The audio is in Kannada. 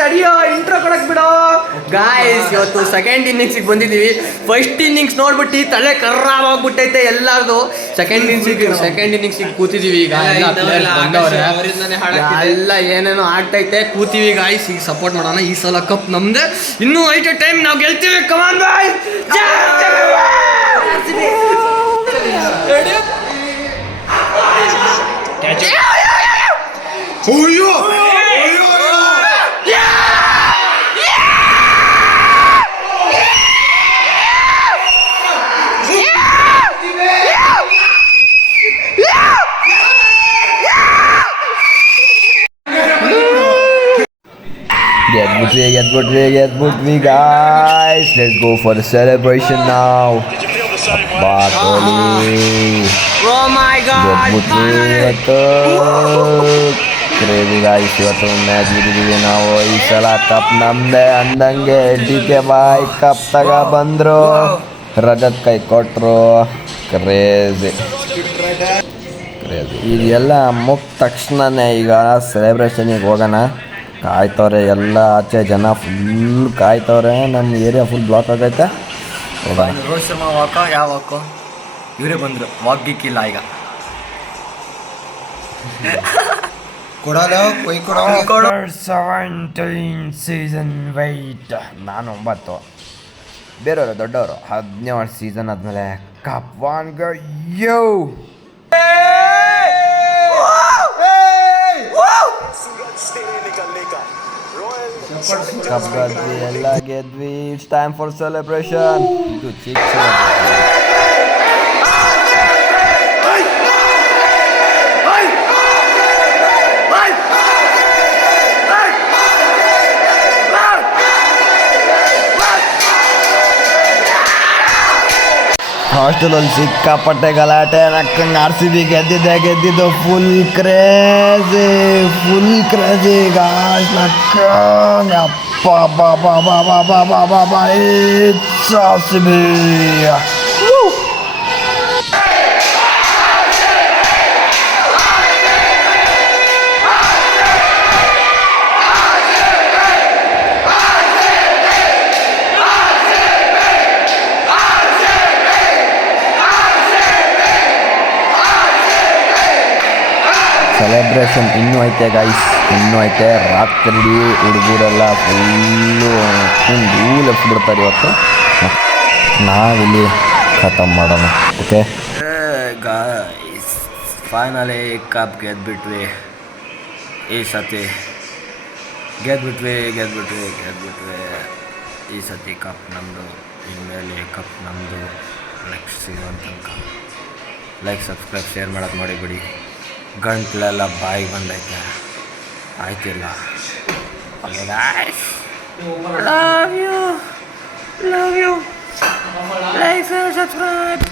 ತಡಿಯೋ ಇಂಟ್ರೋ ಕೊಡಕ್ ಬಿಡೋ ಗಾಯ್ಸ್. ಇವತ್ತು ಸೆಕೆಂಡ್ ಇನ್ನಿಂಗ್ಸಿಗೆ ಬಂದಿದ್ದೀವಿ. ಫಸ್ಟ್ ಇನ್ನಿಂಗ್ಸ್ ನೋಡ್ಬಿಟ್ಟು ತಲೆ ಕರ್ರಾಗೋಗ್ಬಿಟ್ಟೈತೆ ಎಲ್ಲಾರ್ದು. ಸೆಕೆಂಡ್ ಇನ್ನಿಂಗ್ಸಿಗೆ ಕೂತಿದ್ದೀವಿ ಈಗ. ಎಲ್ಲ ಏನೇನೋ ಆಗ್ತೈತೆ, ಕೂತೀವಿ ಗಾಯ್ಸ್. ಈಗ ಸಪೋರ್ಟ್ ಮಾಡೋಣ. ಈ ಸಲ ಕಪ್ ನಮ್ದೆ. ಇನ್ನೂ ಐಟೆ ಟೈಮ್ ನಾವು ಗೆಲ್ತೀವಿ. ಕಮಾನ್ ಬಾಯ್. Get me, guys. Let's go for the celebration now. Oh my god. Crazy guys. ಇವತ್ತು ಮ್ಯಾಚ್ ಗೆದ್ದಿದ್ದೀವಿ ನಾವು. ಈ ಸಲ ಕಪ್ ನಮ್ದೆ ಅಂದಂಗೆ. DK ಬಾಯ್ ಕಪ್ ಬಂದ್ರು, ರಜತ್ ಕೈ ಕೊಟ್ಟರು. ಕ್ರೇಜಿ ಇದೆಲ್ಲ ಮುಗಿದ ತಕ್ಷಣನೇ ಈಗ ಸೆಲೆಬ್ರೇಷನಿಗೆ ಹೋಗೋಣ. ಕಾಯ್ತವ್ರೆ ಎಲ್ಲ ಆಚೆ ಜನ ಫುಲ್ ಕಾಯ್ತವ್ರೆ. ನಮ್ಮ ಏರಿಯಾ ಫುಲ್ ಬ್ಲಾಕ್ ಆಗೈತೆ. ರೋಹಿತ್ ಶರ್ಮಾ ವಾಕೋ ಯಾವ ವಾಕೋ ಇವರೇ ಬಂದರು. ವಾಕ್ ಗಿಕ್ಕಿಲ್ಲ ಈಗ. ಕೊಡೋ 17 ಸೀಸನ್ ವೈಟ್. ನಾನು 9, ಬೇರೆಯವರು ದೊಡ್ಡವರು 17 ಸೀಸನ್ ಆದಮೇಲೆ ಕಪ್ ವಾನ್ಗೆ ಯೋ ಕಪ್ ಗೆದ್ವಿ, ಎಲ್ಲ ಗೆದ್ವಿ. It's time for celebration. ಇದು ಚಿಕ್ಕ ಹಾಸ್ಟೆಲಲ್ಲಿ ಸಿಕ್ಕಾಪಟ್ಟೆ ಗಲಾಟೆ. ನಕ್ಕಂಗೆ RCB ಗೆದ್ದಿದ್ದು ಫುಲ್ ಕ್ರೇಜಿ ಗಾಯ್ಸ್. ನಕ್ಕಂಗೆ ಅಪ್ಪ ಬಾ ಇಟ್ಸ್ RCB. ಸೆಲೆಬ್ರೇಷನ್ ಇನ್ನೂ ಐತೆ ಗಾಯ್ಸ್, ಇನ್ನೂ ಐತೆ. ರಾತ್ರಿ ಹುಡುಗರೆಲ್ಲ ಫುಲ್ಲು ಧೂಳು ಎಬ್ಬಿಡ್ತಾರೆ ಇವತ್ತು. ನಾವಿಲ್ಲಿ ಖತಮ್ ಮಾಡೋಣ. ಓಕೆ ಗಾಯ್ಸ್, ಫೈನಲಿ ಕಪ್ ಗೆದ್ಬಿಟ್ವಿ. ಈ ಸತಿ ಗೆದ್ಬಿಟ್ವಿ. ಈ ಸತಿ ಕಪ್ ನಮ್ಮದು. ಇನ್ಮೇಲೆ ಕಪ್ ನಮ್ಮದು. ನೆಕ್ಸ್ಟ್ ಸಿಗೋನ್ ತನಕ ಲೈಕ್, ಸಬ್ಸ್ಕ್ರೈಬ್, ಶೇರ್ ಮಾಡೋದು ಮಾಡಿಬಿಡಿ. ಗಂಟ್ಲೆಲ್ಲ ಬಾಯಿಗೆ ಬಂದೈತೆ, ಆಯ್ತಿಲ್ಲ. Love you. Like, subscribe.